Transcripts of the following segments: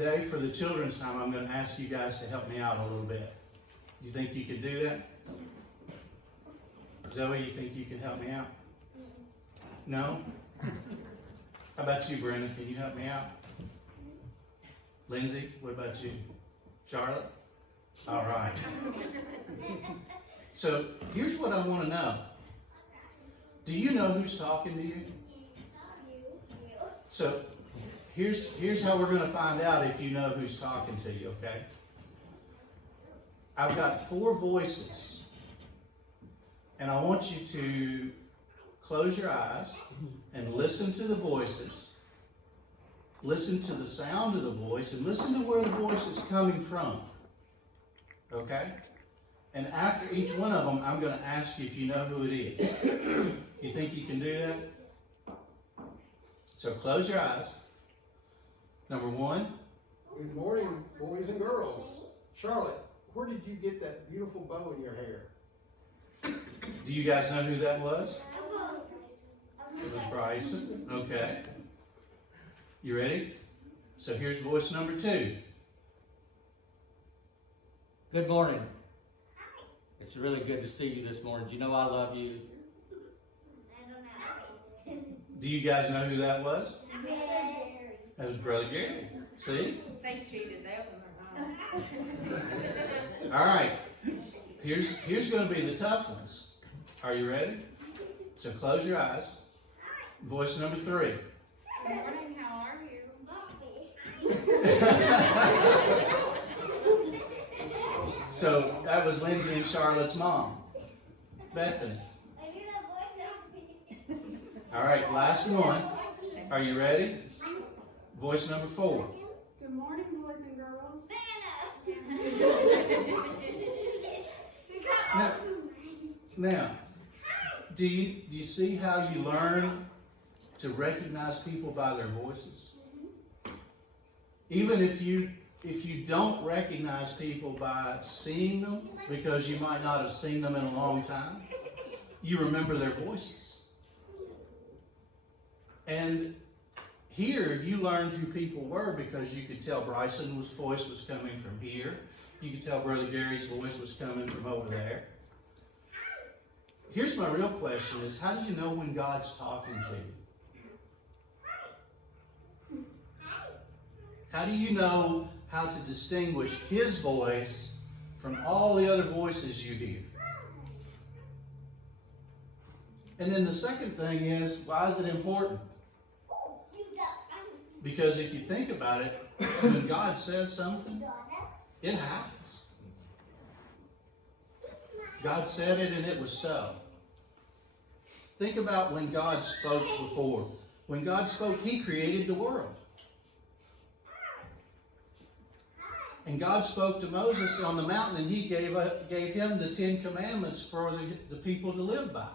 Today, for the children's time, I'm going to ask you guys to help me out a little bit. Do you think you can do that? Zoe, you think you can help me out? No? How about you, Brenda? Can you help me out? Lindsay, what about you? Charlotte? All right. So here's what I want to know. Do you know who's talking to you? So here's how we're going to find out if you know who's talking to you, okay? I've got 4 voices, and I want you to close your eyes and listen to the voices. Listen to the sound of the voice, and listen to where the voice is coming from, okay? And after each one of them, I'm going to ask you if you know who it is. You think you can do that? So close your eyes. Number 1. Good morning, boys and girls. Charlotte, where did you get that beautiful bow in your hair? Do you guys know who that was? It was Bryson. Okay. You ready? So here's voice number 2. Good morning. It's really good to see you this morning. Do you know I love you? Do you guys know who that was? That was Brother Gary. See? They cheated. That one or not. All right. Here's going to be the tough ones. Are you ready? So close your eyes. Voice number 3. Good morning. How are you? So that was Lindsay and Charlotte's mom, Bethany. All right, last one. Are you ready? Voice number 4. Good morning, boys and girls. Now, do you see how you learn to recognize people by their voices? Even if you don't recognize people by seeing them, because you might not have seen them in a long time, you remember their voices. And here, you learned who people were because you could tell Bryson's voice was coming from here. You could tell Brother Gary's voice was coming from over there. Here's my real question is, how do you know when God's talking to you? How do you know how to distinguish His voice from all the other voices you hear? And then the second thing is, why is it important? Because if you think about it, when God says something, it happens. God said it and it was so. Think about when God spoke before. When God spoke, He created the world. And God spoke to Moses on the mountain, and He gave him the 10 Commandments for the people to live by.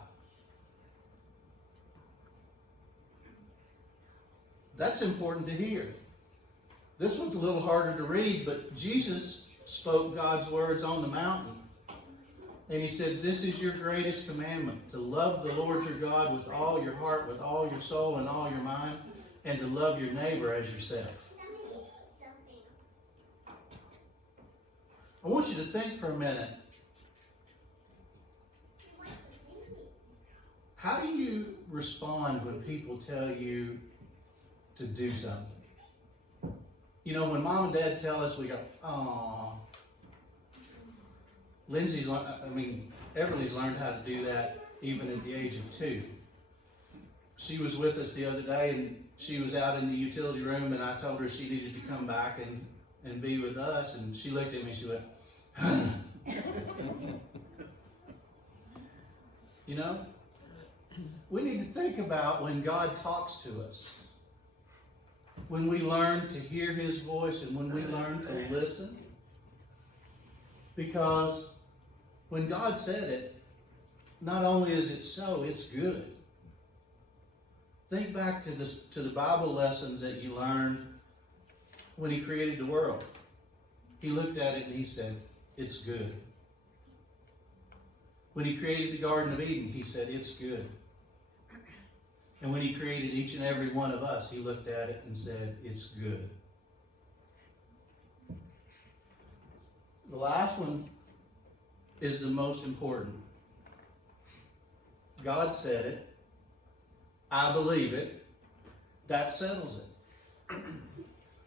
That's important to hear. This one's a little harder to read, but Jesus spoke God's words on the mountain. And He said, this is your greatest commandment, to love the Lord your God with all your heart, with all your soul, and all your mind, and to love your neighbor as yourself. I want you to think for a minute. How do you respond when people tell you to do something? You know, when Mom and Dad tell us, we go, "Aw." Everly's learned how to do that even at the age of 2. She was with us the other day, and she was out in the utility room, and I told her she needed to come back and be with us, and she looked at me and she went, You know, we need to think about when God talks to us, when we learn to hear His voice and when we learn to listen. Because when God said it, not only is it so, it's good. Think back to the Bible lessons that you learned when He created the world. He looked at it and He said, it's good. When He created the Garden of Eden, He said, it's good. And when He created each and every one of us, He looked at it and said, it's good. The last one is the most important. God said it. I believe it. That settles it.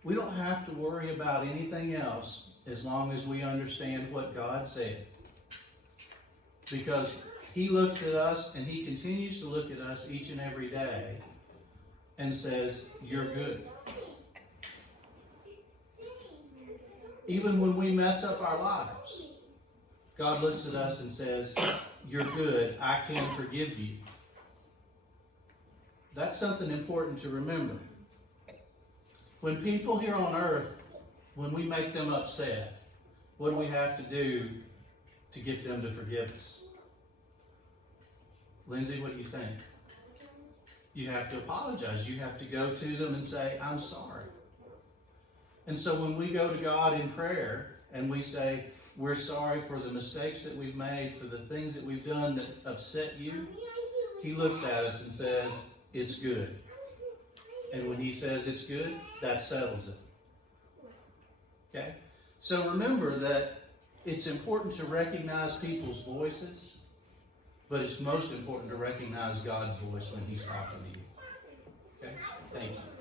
We don't have to worry about anything else as long as we understand what God said. Because He looked at us, and He continues to look at us each and every day and says, you're good. Even when we mess up our lives, God looks at us and says, you're good. I can forgive you. That's something important to remember. When people here on earth, when we make them upset, what do we have to do to get them to forgive us? Lindsay, what do you think? You have to apologize. You have to go to them and say, I'm sorry. And so when we go to God in prayer and we say, we're sorry for the mistakes that we've made, for the things that we've done that upset you, He looks at us and says, it's good. And when He says it's good, that settles it. Okay? So remember that it's important to recognize people's voices, but it's most important to recognize God's voice when He's talking to you. Okay? Thank you.